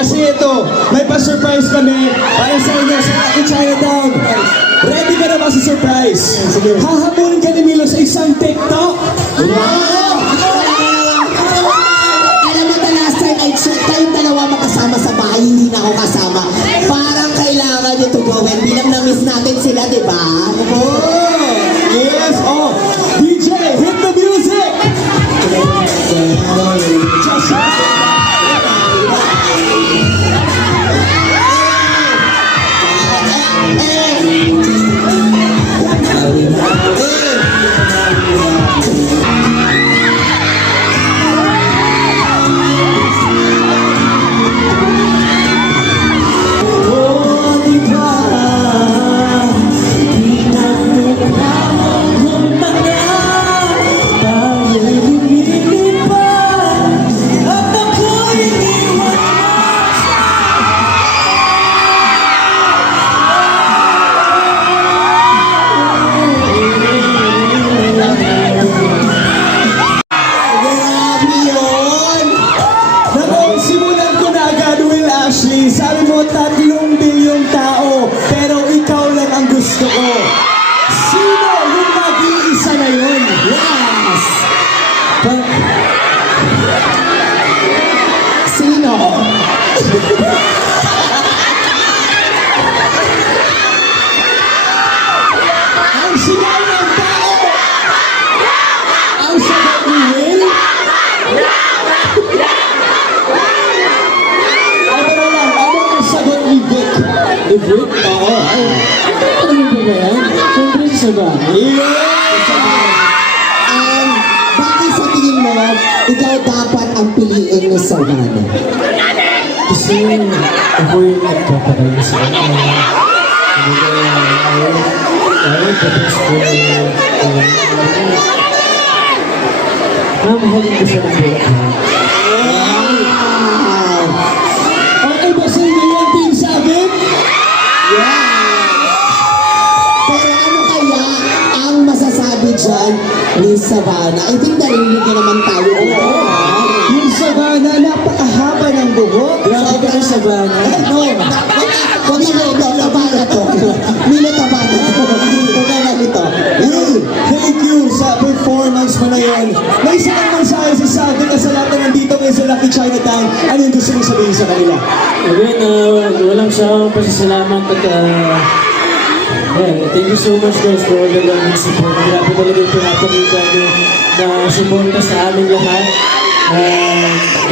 Kasi ito, may pa-surprise kami para sa inyo sa Lucky Chinatown. Ready ka na ba sa surprise? Hahabulin ka ni Milo sa isang TikTok. Wow! Alam mo, the last time I checked, kayong dalawa makasama sa bahay, hindi na ako kasama. Parang kailangan nyo to gawin. Bilang na-miss natin sila, di ba? Oh! Yes! Oh! DJ, hit the music! Just sabi mo 3 bilyong tao, pero ikaw lang ang gusto ko. Sino yung nag-iisa na yun? Yes! Sino? Ang sigaw ng tao! Ang sagot ni Will? Sagot ni Vic. Ni Vic? Oo. Ano mo ba yan? Siyempre sa bahay. Bakit sa tingin mo, ikaw dapat ang piliin ni Savannah? Kasi ako yung nagpapatay sa kanya. Ayaw tapos ko mamahalin ko siya ng buhay. Okay ba sa inyo yung team sabit? Pero ano kaya ang masasabi dyan ni Savannah? I think narinig na naman tayo. Yung Savannah, napakahaba ng buhok. Grabe ka na Savannah. No, huwag na ito. Tabana to. Milo tabana to. Huwag na lang ito. Will, thank you sa performance mo na yun. May isa kang mensahe sa sabi ka sa lahat na nandito ngayon sa Lucky Chinatown. Ano yung gusto mong sabihin sa kanila? Again, walang siyang pasasalamat at thank you so much guys for all the love and support. Grabe talaga yung pinapakita nyo na suporta sa aming lahat.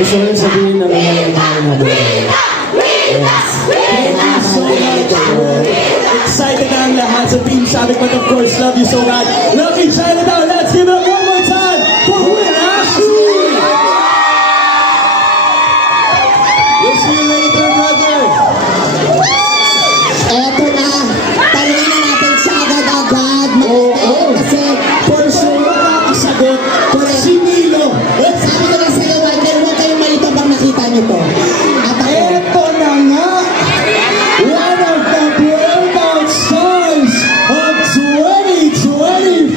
Gusto ko lang sabihin na mga yes. Thank you so much. Excited na ang lahat sa Team Sabik, but of course, love you so much. Lucky Chinatown, let's give it up one more time for Will Ashley! We'll see you later, brother. Eto na. Tanungin na natin siya agad-agad. Kasi For sure, makakasagot si Milo. sabi ko na sa'yo, Michael, huwag kayong malito bang nakita niyo to. At ako, Eto na nga, one of the breakout stars of 2025.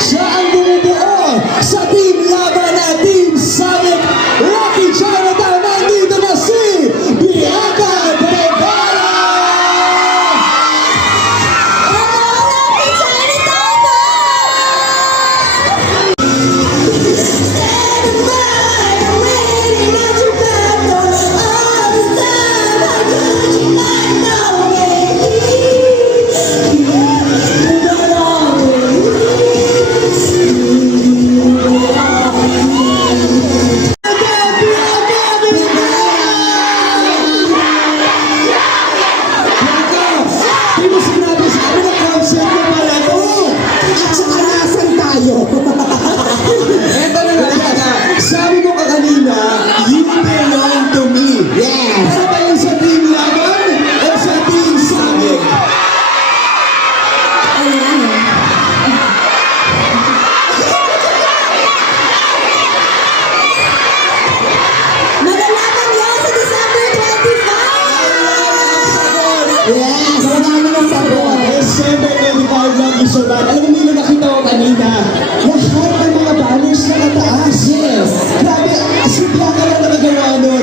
Siya ang bumubuo sa Team Laban at Team Sabik. Lucky Chinatown, nandito na si Bianca Bebara! Di mo sinabi sa amin na concept mo pala to. at saka nasan tayo? Eto na nga, sabi mo ka kanina, you belong to me. Yes. Ano ba yun sa Team Laban o sa Team Sabik? Malalaman yan sa December 25! Yes! Marami ng sagot. December 25 lang so bad. Alam mo, Milo, nakita ko kanina, lahat ng mga banners na kataas. Yes. Grabe, simple ka lang nakagawa nun.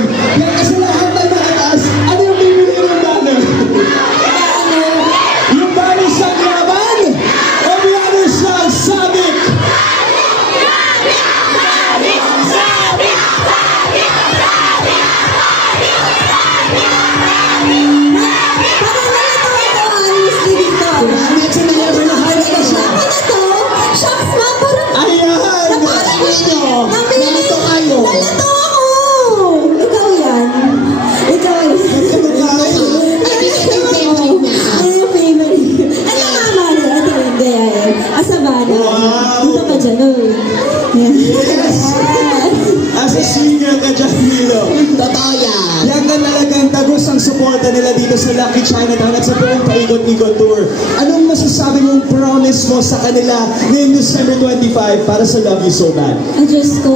Danilo. Totoo yan. Yan ka talagang tagos ang suporta nila dito sa Lucky Chinatown at sa buong paikot-ikot tour. Anong masasabi mong promise mo sa kanila ngayong December 25 para sa Love You So Bad? Diyos ko,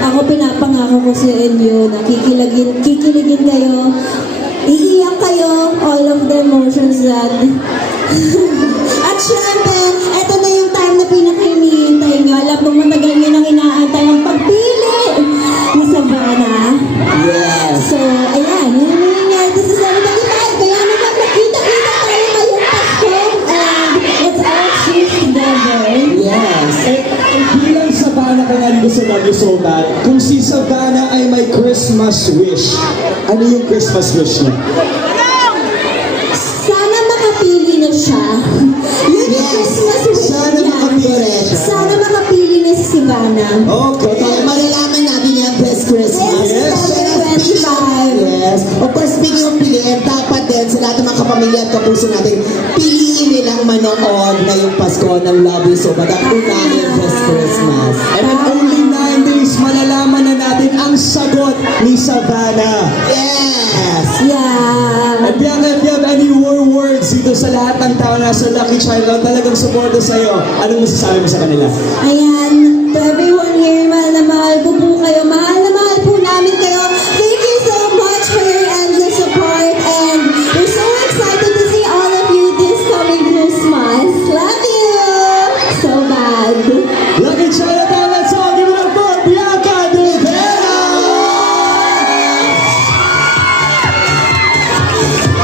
ako pinapangako ko sa inyo na kikiligin kayo, iiyak kayo, all of the emotions that... At syempre, eto na yung time na pinaka-hinihintay nyo. Alam mo, matagal nyo nang inaantay ang pagpili ni Savannah. Yes. So, ayan, yun yung nangyayari sa December 25. Kaya naman, magkita-kita tayo ngayong Pasko. And let's all choose together. Yes. Bilang Savannah ka nga dito sa Love You So Bad, kung si Savannah ay may Christmas wish, ano yung Christmas wish niya? Sana makapili na siya. Yun yung Yes. Christmas wish Sana niya. makapili siya. Sana makapili na si Savannah. Okay. Totoo, malalaman natin yan this Christmas. Yes, December 25. Yes. Of course, speaking of piliin, dapat din sa lahat ng mga kapamilya at kapuso natin, piliin nilang manood na yung Pasko ng Love You So Bad at unahin this Christmas. And in only 9 days, malalaman na natin ang sagot ni Savannah. Yes. Yeah. At Bianca, if you have any more words dito sa lahat ng tao na sa Lucky Child, talagang suporta sa'yo, anong masasabi mo sa kanila? Ayan, to everyone here, mahal na mahal ko po kayo. Mahal na mahal po namin kayo. Thank you so much for your endless support. And we're so excited to see all of you this coming Christmas. Love you so bad. Lucky Child, let's all give it up for Bianca De Vera!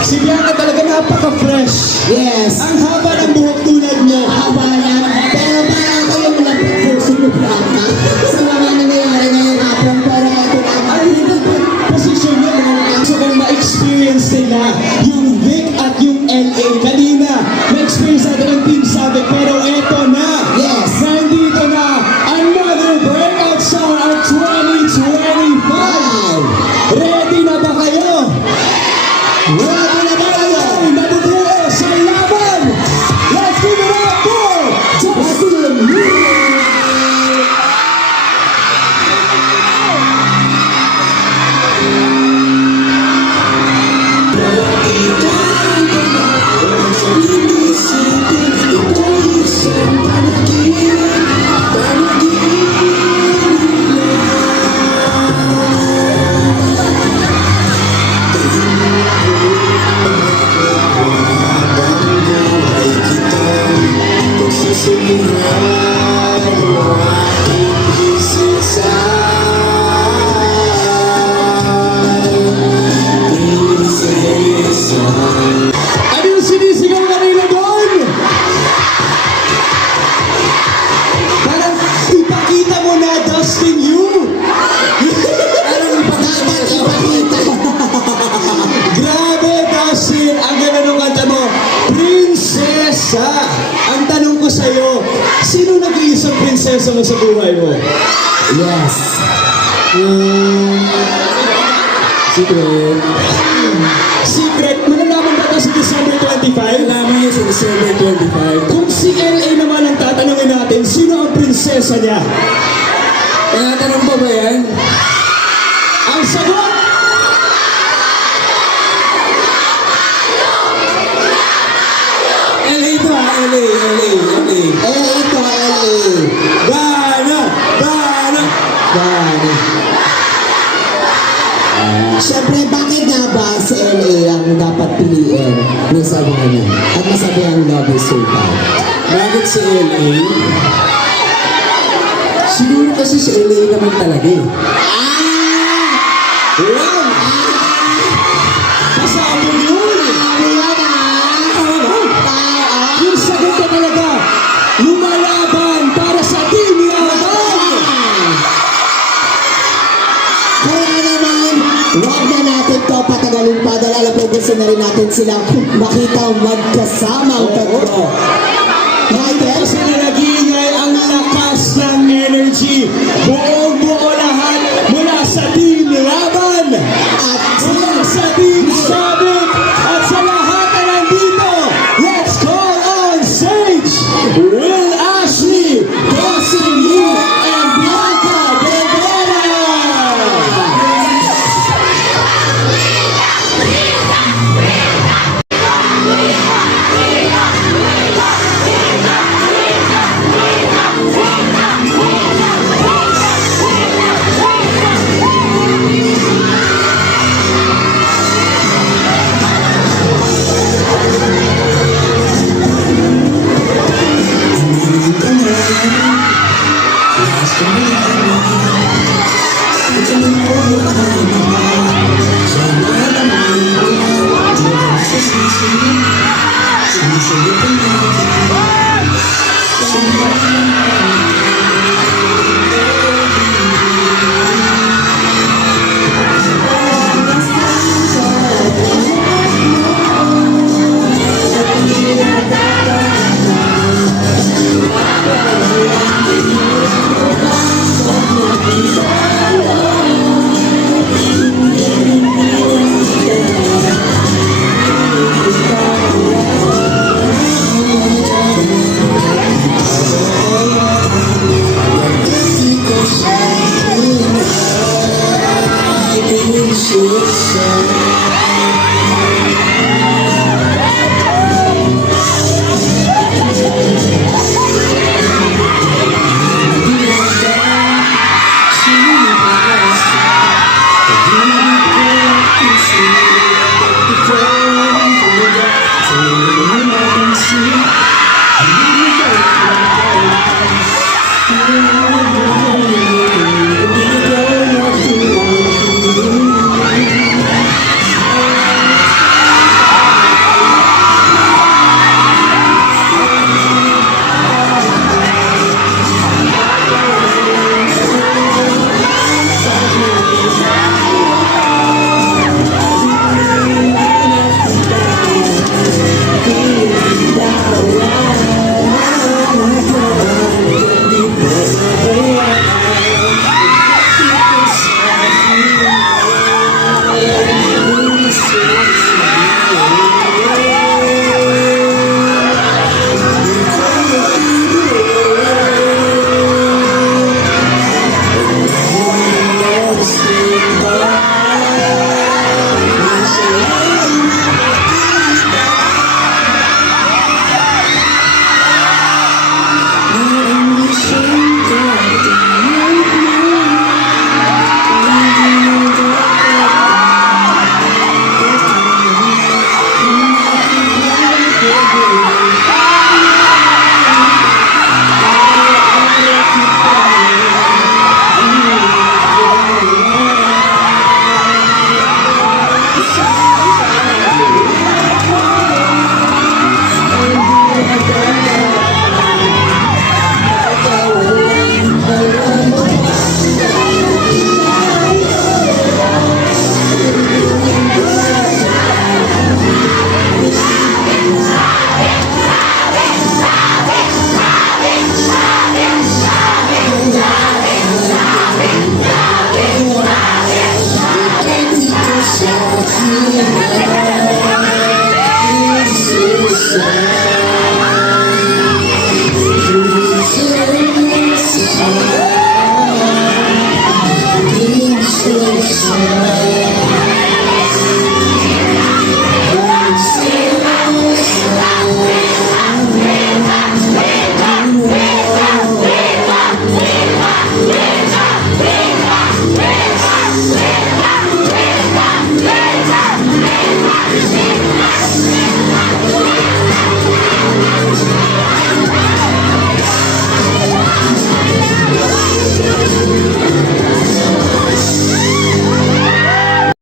Si Bianca talaga napaka-fresh. Yes. Ang haba ng buhok tulad mo. Haba yan. Pero parang kayo malapit puso ni Bianca sa mga nangyayari ngayong hapon. Pero ito na Ay, hindi po posisyon nyo, no? So kung ma-experience nila yung Vic at yung LA kanina, ma-experience natin ang Team Sabic, pero eto na! Yes. Nandito na another breakout song of 2025! Ready na ba kayo? Ready na ba kayo? Nabubuo sa laban! Let's give it up for Justin Lee! Ano yung sinisigaw kanina doon? Parang ipakita mo na, Dustin, you! Parang ipakita. Grabe, Dustin! Ang ganda nung kanta mo, Prinsesa! Ang tanong ko sa'yo, sino nag-iisang prinsesa mo sa buhay mo? Yes. Secret. Secret, malalaman ba ito sa December 25? Kailangan niya sa December 25. Kung si LA naman ang tatanungin natin, sino ang prinsesa niya? Tinatanong pa ba yan? Ang sagot! LA ito ha, LA. Ito, LA. Gana! Gana! Gani. Siyempre, bakit nga ba si LA ang dapat piliin ni Savannah? At masabi ang Love You So Bad? Bakit si LA? Siguro kasi si LA naman talaga eh. Wow! Kasabog yun! Yung sagot ka talaga, lumalaban para sa Team Yaman! Kaya naman, huwag na natin to patagalin pa dahil alam ko gusto na rin natin silang makita magkasama ang tatlo. Kahit kasi na nag-iingay ang lakas ng energy, buong-buo lahat mula sa Team Laban! At Mula sa Team Sabic at sa lahat na nandito, let's call on stage Will Ashley, Dustin Lee, and Bianca De Vera!